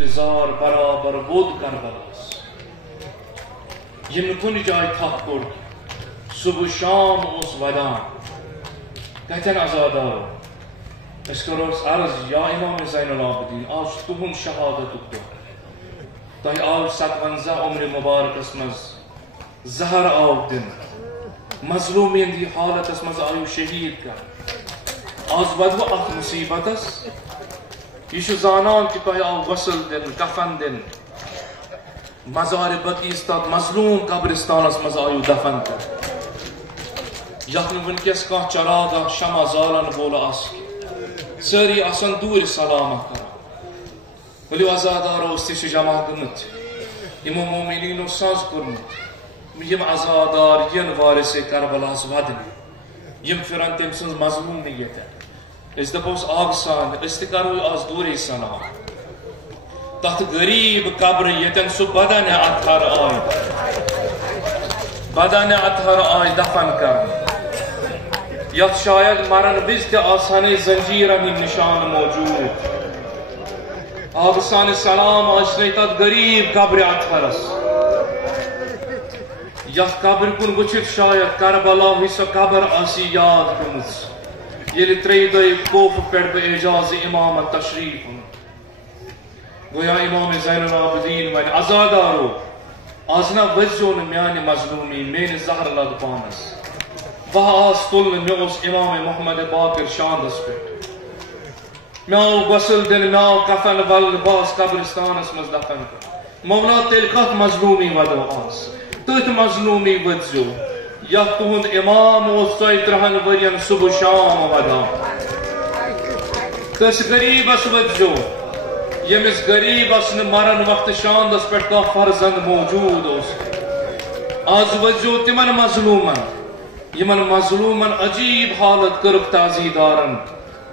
انتظار برابر بود کربلاس یم کن جائے تھک کڑ صبح شام اس ودان کتن آزادار اس کروس عرض یا امام زین العابدین آج تہن شہادت دو تہ آو 57 عمر مبارک مز زہر آو دن مظلومین دی حالت مز آیو شہید کر آز بدو اخ مصیبت یہ زانان کہ تہ آو غسل دن کفن دن مزار بقیستاد مظلوم قبرستانس مز آیو دفن کر یتھ ونکس کھانا چراغا شمع زالن وول آس ساری آسان دور سلام کران ولو عزادارو تہ جمع گمت یمو مومنینو ساز کورمت یم عزادار ین وارث کربلاس ودن یم پھران تم سن مظلومیت اس دپوس آگ سان اس تہ کرو آز دور سلام تحت غریب قبر یتن سہ بدن اطہر آئی دفن کر یت شاید مرن وز تہ آسان زنجیرن ہند نشان موجود آگ سان سلام آسن تت غریب قبر اطہرس یت قبر کن وچھت شاید کربلا سہ قبر آسی یاد گمت یل 3 دہ کوف پہ اعجاز امامت تشریف گویا امام زین العابدین ون عزادارو آز نا وزو میان مظلومی مین زہر لگ پانس بہ آس تل مے امام محمد باقر شاندس پہ مے آو غسل دن مے آو کفن ول باس قبرستانس مز دفن کر مولا تیل کت مظلومی ودو آس تت مظلومی وزو یت تہند امام 30 ورین صبح شام ودان تس غریبس وزو یمس غریبس مرن وقت شاندس پہ فرزند موجود آز وزو تمن مظلومن عجیب حالت کرک تعزیدارن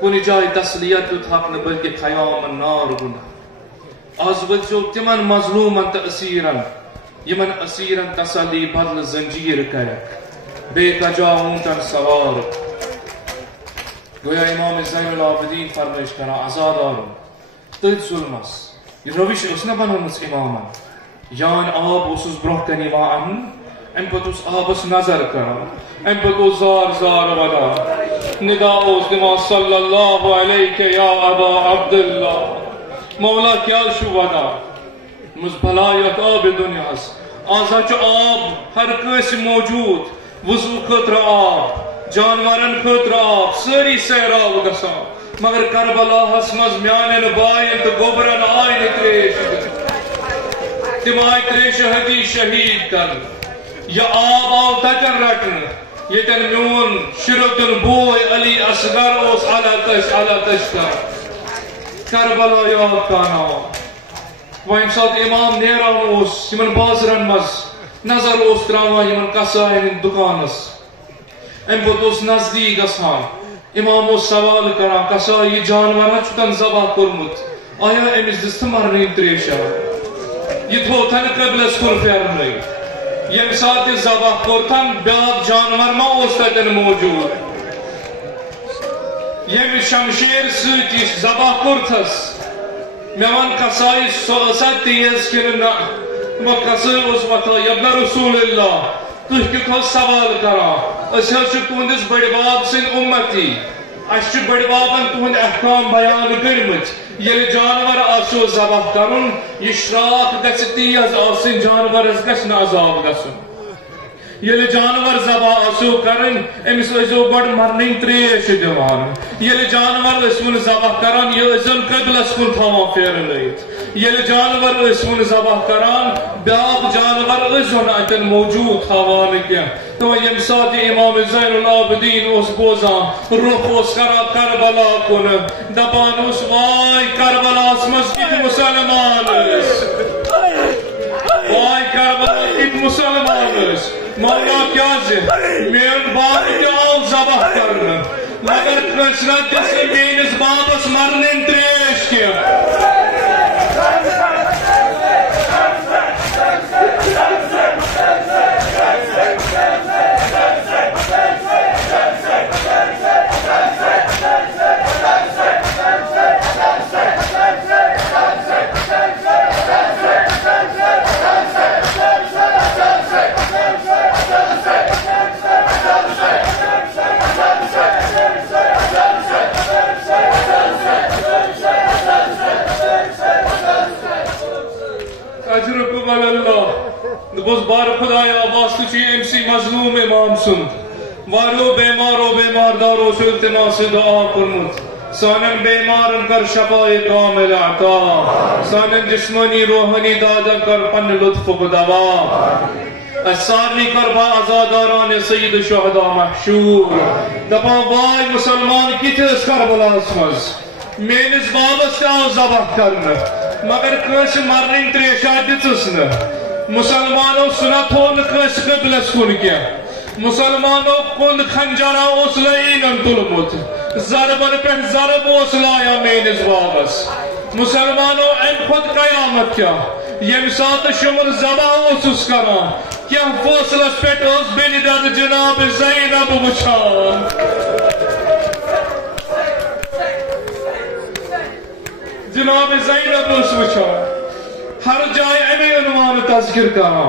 کن جائے تسلیت دیت حق نہ بلکہ خیام نار گنہ آز وزو تمن مظلومن تو اسیرن یمن اسیرن تسلی بدل زنجیر کرک بے کجا اونٹن سوار گویا امام زین العابدین فرمائش کرا عزادارن تد ظلمس یہ روش اس نہ بنومس امامن یان آب اسس برہ کن ان ام پتہ آبس نظر کران ام پتہ زار زار ودا ندا دما صلی اللہ علیہ یا ابا عبداللہ مولا کیا شو ودا مز بھلایت آب دنیا آزا چھ آب ہر کس موجود وضو خطر آب جانورن خطر آب ساری سیراب گسان مگر کربلا مز میان بائن تو گوبرن آئی تریش تم آئی تریش حدی شہید کر یا آب آو تکن رٹن یتن میون شرطن بوئی علی اصغر اس علا تش کر کربلا یاد کانا و امسات امام نیران اس یمن بازرن مز نظر اس تراوا یمن قصائن دکانس ام بوتوس نزدیک گسان امام سوال کران قصائی جانور چھتن ذبح کورمت آیا امس دست مرنی تریشا یہ تھوتن قبلس کن پھرنے یم سات ذبح کورتن بیاق جانور ما اس تتن موجود یم شمشیر سۭتۍ ذبح کورتس مے ون قصائی سا تیز کن نا قصائی اس وقت ابن رسول اللہ تُہۍ کیُتھ حظ سوال کران أسۍ حظ چھِ تُہنٛدِس بٔڑِباب سٕنٛدۍ اُمتی اَسہِ چھِ بٔڑِبابن تُہنٛدۍ احکام بیان کٔرمٕتۍ ییٚلہِ جانور آسیو ذبح کرُن یہِ شراکھ گژھِ تیز آسٕنۍ جانورس گژھِ نہٕ عذاب گژھُن ییٚلہِ جانور ذبح آسیو کرٕنۍ أمِس ٲسۍزیو گۄڈٕ مرنٕنۍ تریش دِوان ییٚلہِ جانور ٲسۍوُن ذبح کران یہِ ٲسۍزیون قبلس کُن تھاوان پھیرنٲیِتھ ییٚلہِ جانور ٲسۍوُن ذبح کران بیاکھ جانور ٲسۍزیون اتٮ۪ن موجوٗد تھاوان کینٛہہ تو ییٚمہِ ساتہٕ امام زین العابدین اوس بوزان رُخ اوس کران کربلا کُن دپان اوس واے کربلاہس منٛز کِتھ مُسلمان ٲسۍ واے کربلا کِتھ مُسلمان ٲسۍ مولا کیٛازِ میون باپ تہِ آو ذبح کرنہٕ مگر کٲنٛسہِ نہ دِژ نہٕ میٲنِس بابس مرنٕنۍ تریش کینٛہہ دبوس بار خدایا واسطہ چی امسی مظلوم امام سند وارو بیمار دارو سے التماس دعا کرمت سانن بیمارن کر شفای کامل عطا سانن جسمانی روحانی دادا کر پن لطف و دوا سارنی کربا ازاداران سید شہداء محشور دپا وای مسلمان کتس کربلا اسمز مینس بابس تاو ذبح کرنا مگر کنس مرنگ تریشا دتسن مسلمانوں سنا تھون کنس قبلس کن کیا مسلمانوں کن خنجرہ اس لئینن تلمت ضربن پر ضرب اس لایا مینس بابس مسلمانوں ان خود قیامت کیا یم سات شمر زبا اس کران کیا فوصلس پیٹ اس بینی داد جناب زینب وچھان جناب زینب اس وچھان ہر جائے امی عنوان تذکر کرنا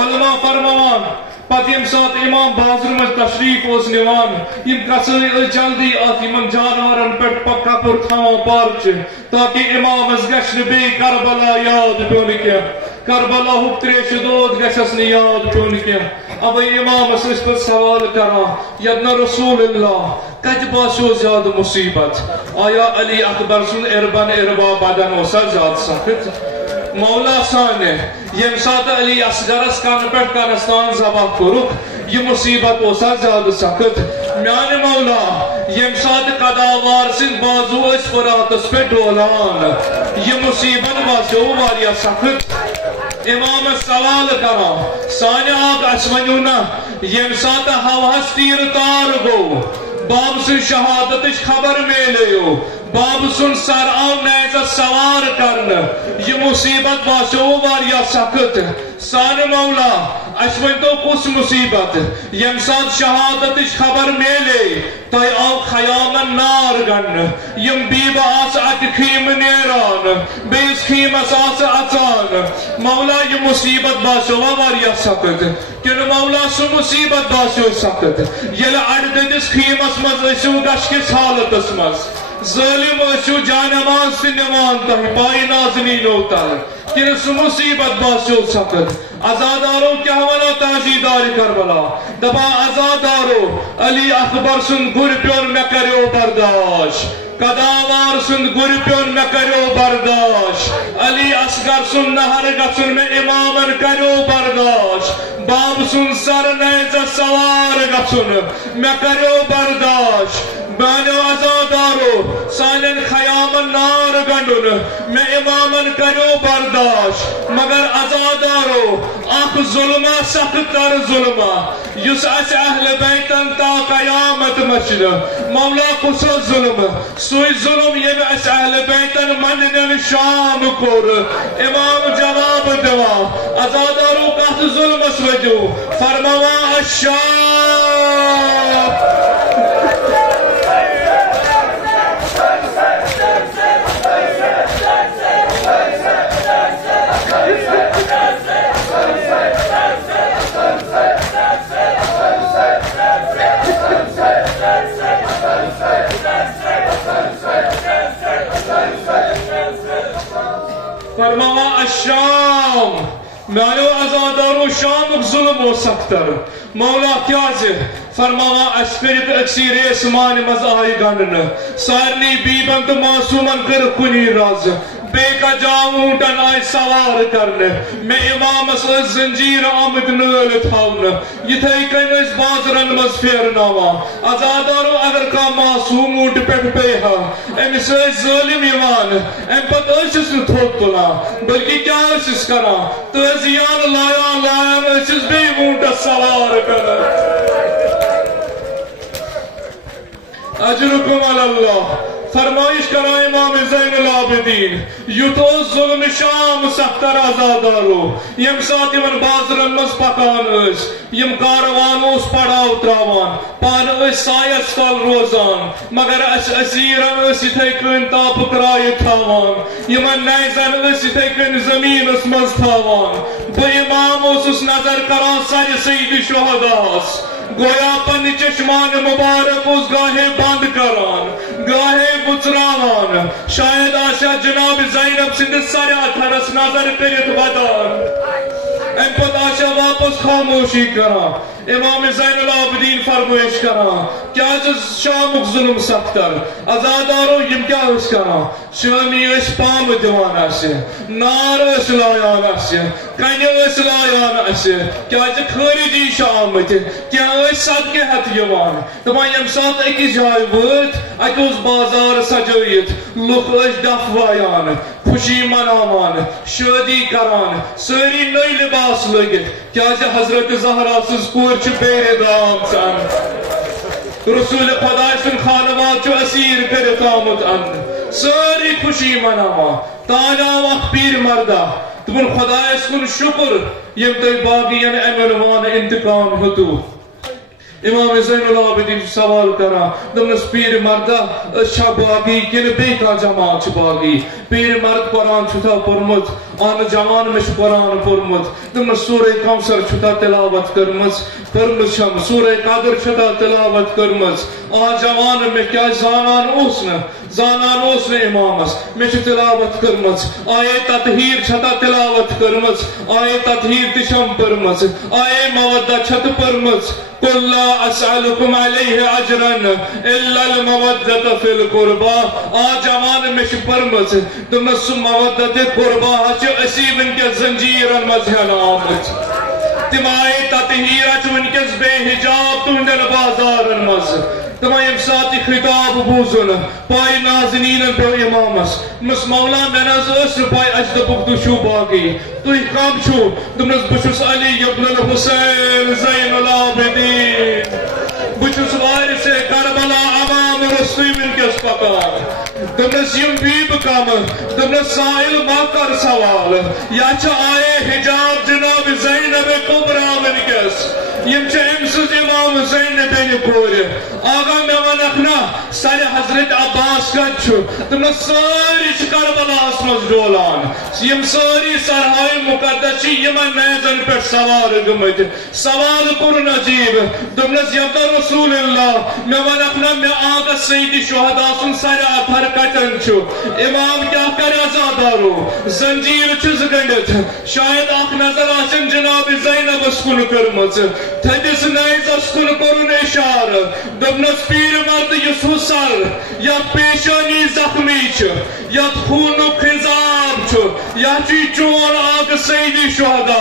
علماء فرمان پت یم سات امام بازر میں تشریف اس نیوان یم کسری جلدی آتی من جانورن پیٹ پکا پر تھاؤں پارچ تاکہ امام از گشن بے کربلا یاد پیون کیا کربلا ہکتریش دود گشن یاد پیون کیا اب امام اس پر سوال کرا یدنا رسول اللہ کج باسو زیاد مصیبت آیا علی اکبر سن اربن اربا بدن و سر زیاد سخت مولا سانے یم سات علی اصغرس کان پیٹ کانستان زبا کرک یہ مصیبت و سر زیاد سخت میان مولا یم سات قداوار سن بازو اس فراتس پہ ڈولان یہ مصیبت باسو واریا سخت امام سوال کرا سانے آگ اسمنیونا یم سات ہوہس تیر تار گو باب سن شہادتش خبر میں لیو باب سن سر آو نیزہ سوار کرن یہ مصیبت باسو واریا سخت سان مولا اشون تو کس مصیبت یم سات شہادتش خبر میلے تو آو خیام نار گن یم بیب آس اک خیم نیران بیس خیم آس اچان مولا یہ مصیبت باسو واریا سخت کن مولا سو مصیبت باسو سخت یل اڑدس خیمس مز اسو گش کس حالت مز ظالم اسو جانمان سے نمان تہ پائی نازنین ہوتا ہے کہ سو مصیبت باسو سخت ازادارو کیا ولا تحزیدار کربلا دبا ازادارو علی اکبر سن گر پیون میں کریو برداش قداوار سن گر پیون میں کریو برداش علی اصغر سن نہر گسن میں امامن کریو برداش باب سن سر نیزہ سوار گسن میں کریو برداش بانو ازادارو سالن خیام نار گنن میں امامن کریو برداش مگر ازادارو آخ ظلمہ سخت تر ظلمہ یس اس اہل بیتن تا قیامت مچن مولا کسا ظلم سوئی ظلم یہ اس اہل بیتن منن شام کور امام جواب دوا ازادارو کہت ظلم سوجو فرموا الشام فرماوا الشام میانو ازادارو شام ظلم ہو سکتا مولا کیا زی فرماوا اسپرت اکسیر اسمان مز آئی گنن سارنی بیبن تو معصومن کر کنی راز بے کا جاؤنٹن آئی سوار کرنے میں امام اس زنجیر آمد نول تھاؤن یہ تھائی کہیں اس بازرن مز فیرناوا ازادارو اگر کا معصوم اونٹ پیٹ پہ ہا ایم سے ظالم ایمان ایم پت ایسس نتھوک تلا بلکہ کیا ایسس کرا تو ازیان لایا ایسس بے اونٹ سوار کرنے اجرکم اللہ فرمائش کرا امام زین العابدین یو تو ظلم شام سختر آزادارو یم ساتھ یمن بازرن مز پکان اس یم کاروان اس پڑاو تراوان پان اس سایس تل روزان مگر اس اسیرن اس اتھائی کن تاپ کرائی تھاوان یمن نیزن اس اتھائی کن زمین اس مز تھاوان با امام اس نظر کران سر سید شہداس گویا پنی چشمان مبارک اس گاہے بند کران گاہے بچراوان شاید آشا جناب زینب سندھ سریات ہرس نظر کرت بدان ام پتہ واپس خاموشی کران امام زین العابدین فرمائش کران کیا شامک ظلم سختر ازادارو یم کیا اس کران شامی اس پام دیوان اسے نار اس لایان اسے کنی اس لایان اسے کیا خارجی شامت کیا اس صدقے ہتھ یوان دپان یم سات اکی جائے وات ات اس بازار سجائیت لوک اس ڈف وایان خوشی مناوان شادی کران ساری نئی لباس لگت کیا حضرت زہرا سز کور چھ بیر دام سان رسول خدا سن خانواد چھ اسیر کرت آمد ان ساری خوشی مناوان تانا وقت پیر مردہ تمن خدا کن شکر یم تی باقین امنوان انتقام ہتو امام زین العابدین سوال کرا دمس پیر مردہ اچھا باغی کن بیکا جماعت باغی پیر مرد قرآن چھتا پرمت آن جوان مش قرآن پرمت دمس سورہ کمسر چھتا تلاوت کرمت پرمت شم سورہ قدر چھتا تلاوت کرمت آن جوان میں کیا زانان اوسن امامس میں چھ تلاوت کرمت آئے تطہیر چھتا تلاوت کرمت آئے تطہیر تشم پرمت آئے مودہ چھت پرمت قل لا اسألكم عليه اجرا الا المودة في القربى جوان مش پرمت دمس مودة قربا چھ اسیبن کے زنجیرن مزہن آمد تمائے تطہیرہ چھ ونکس بے حجاب تندن بازارن مز تمہیں امساتی خطاب بوزن پائی نازنین پہ امامس مس مولا منز اس پائی اجد بکتو شو باقی تو ہی کام چھو دمنز بشس علی ابن الحسین زین العابدین بشس وارث کربلا امام رسوی من کس پکار دمنز یم بیب کام دمنز سائل ماکر سوال یا چھ آئے حجاب جناب زینب کبرا من کس یم چھ امسز امام زینب بین کور آگا میں ونکنا سارے حضرت عباس کت چھو تمہیں ساری کربلا اسمز ڈولان یم ساری سرہائی مقدس چی یمن نیزن پر سوار گمت سوال کرن عجیب تمہیں یمدہ رسول اللہ میں ونکنا میں آگا سیدی شہدہ سن سارے اتھر کتن چھو امام کیا کر ازادارو زنجیر چیز گنڈت شاید آخ نظر آسن جناب زینب اسکن کرمت تھجس نیز اسکن کرن اشار دبنس پیر مرد یس حسر یا پیشانی زخمی چھ یا خونو خزاب چھ یا چی چون آگ سیدی شہدہ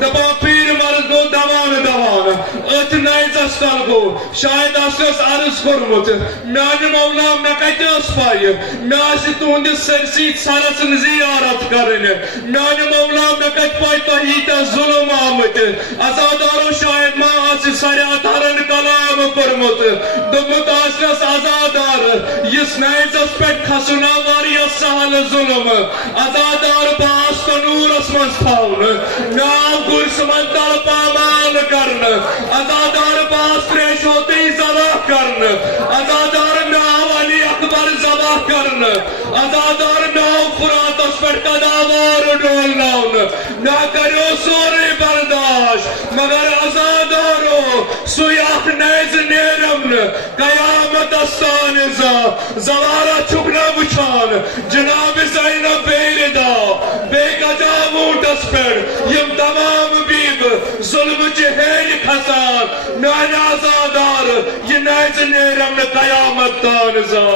دبا پیر مرد گو دوان ات نیز اسکن گو شاید اسکس عرض کرمت میان مولا میں کہتے اس پائی میں آسی تون سرسی سارسن زیارت کرنے میان مولا میں کہتے پائی توحید ظلم آمد ازادارو شاید ماں آسی سارے اتھارن کلام کرمت دمت آسنس ازادار یس نیزس پیٹ خسنا واریا سہل ظلم ازادار باس کنور اسمن تھاون نام گرس من تر پامان کرن ازادار باس تریش ہوتی زبا کرن ازادار نام علی اکبر زبا کرن ازادار نام فرات اس پیٹ قداوار ڈولناون نا کریو سوری برداشت مگر ازادارو سویاخ نیز نیرمن قیامت استانزا زوارا چکنا بچان جناب زینب بیردا بے گجا موٹس پر یم تمام بیب ظلم جہیر خسان نان آزادار یہ نیز نیرمن قیامت تانزا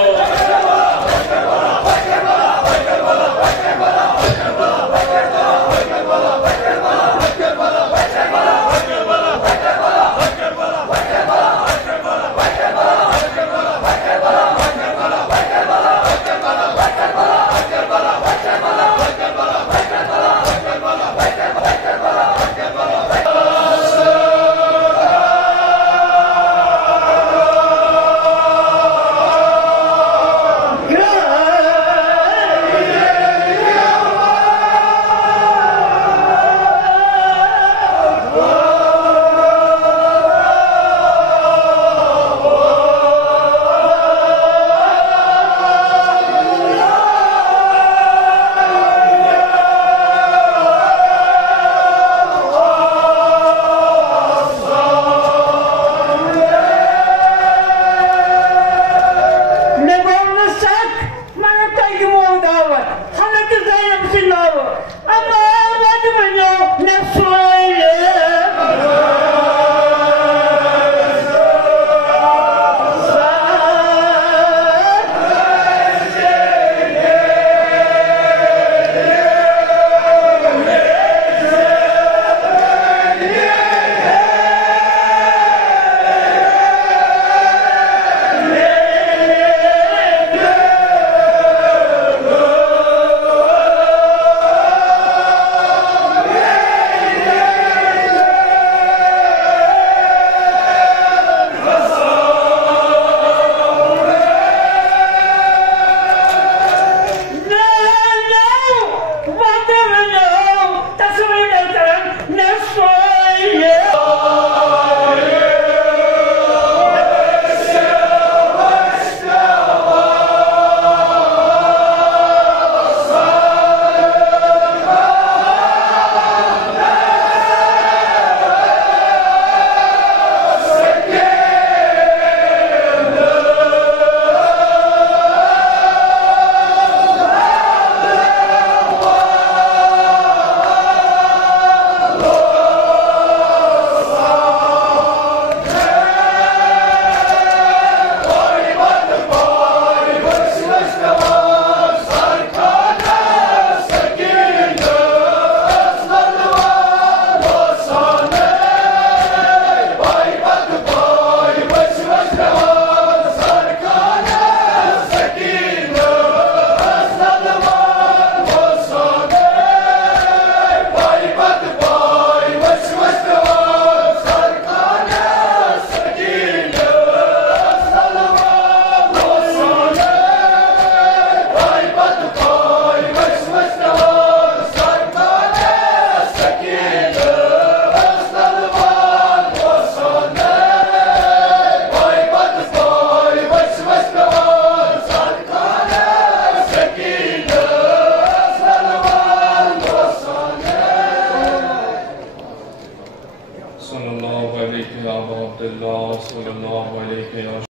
Ama